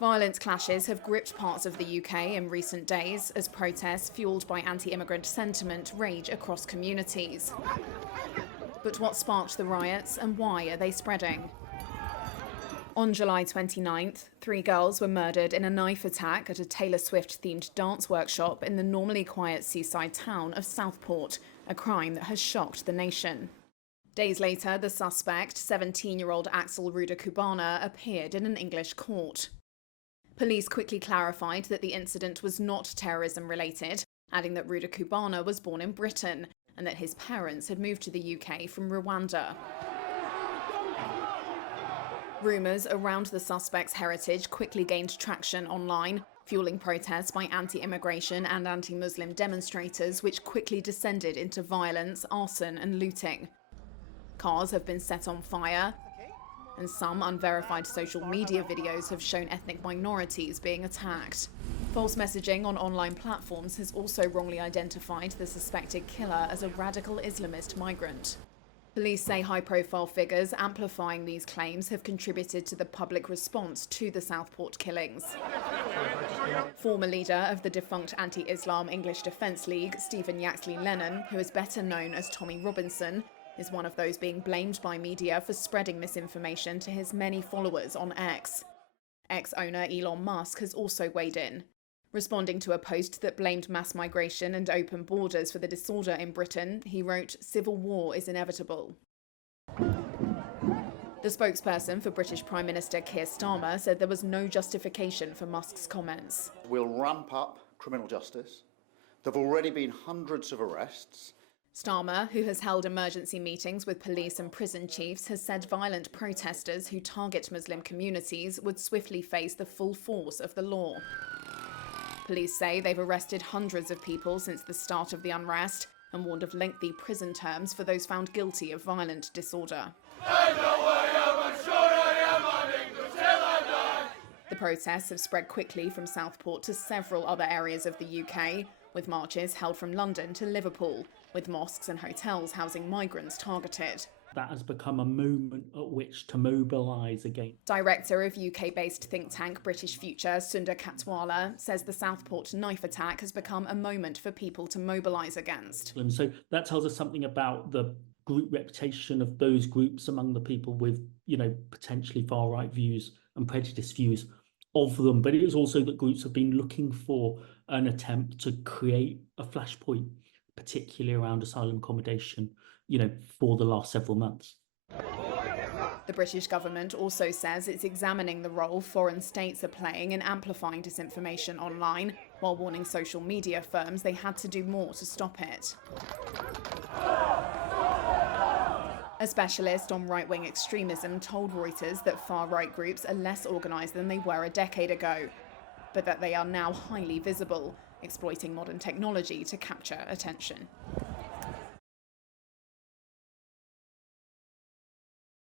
Violent clashes have gripped parts of the UK in recent days as protests fuelled by anti-immigrant sentiment rage across communities. But what sparked the riots and why are they spreading? On July 29th, 3 girls were murdered in a knife attack at a Taylor Swift-themed dance workshop in the normally quiet seaside town of Southport, a crime that has shocked the nation. Days later, the suspect, 17-year-old Axel Ruda-Kubana, appeared in an English court. Police quickly clarified that the incident was not terrorism-related, adding that Ruda-Kubana was born in Britain and that his parents had moved to the UK from Rwanda. Rumours around the suspect's heritage quickly gained traction online, fueling protests by anti-immigration and anti-Muslim demonstrators, which quickly descended into violence, arson and looting. Cars have been set on fire, and some unverified social media videos have shown ethnic minorities being attacked. False messaging on online platforms has also wrongly identified the suspected killer as a radical Islamist migrant. Police say high-profile figures amplifying these claims have contributed to the public response to the Southport killings. Former leader of the defunct anti-Islam English Defence League, Stephen Yaxley-Lennon, who is better known as Tommy Robinson, is one of those being blamed by media for spreading misinformation to his many followers on X. Ex-owner Elon Musk has also weighed in. Responding to a post that blamed mass migration and open borders for the disorder in Britain, he wrote, "Civil war is inevitable." The spokesperson for British Prime Minister Keir Starmer said there was no justification for Musk's comments. We'll ramp up criminal justice. There have already been hundreds of arrests. Starmer, who has held emergency meetings with police and prison chiefs, has said violent protesters who target Muslim communities would swiftly face the full force of the law. Police say they've arrested hundreds of people since the start of the unrest and warned of lengthy prison terms for those found guilty of violent disorder. The protests have spread quickly from Southport to several other areas of the UK, with marches held from London to Liverpool, with mosques and hotels housing migrants targeted. That has become a moment at which to mobilise again. Director of UK-based think tank British Future, Sundar Katwala, says the Southport knife attack has become a moment for people to mobilise against. And so that tells us something about the group reputation of those groups among the people with, potentially far-right views and prejudiced views of them. But it is also that groups have been looking for an attempt to create a flashpoint, particularly around asylum accommodation, for the last several months. The British government also says it's examining the role foreign states are playing in amplifying disinformation online, while warning social media firms they had to do more to stop it. A specialist on right-wing extremism told Reuters that far-right groups are less organised than they were a decade ago, but that they are now highly visible, exploiting modern technology to capture attention.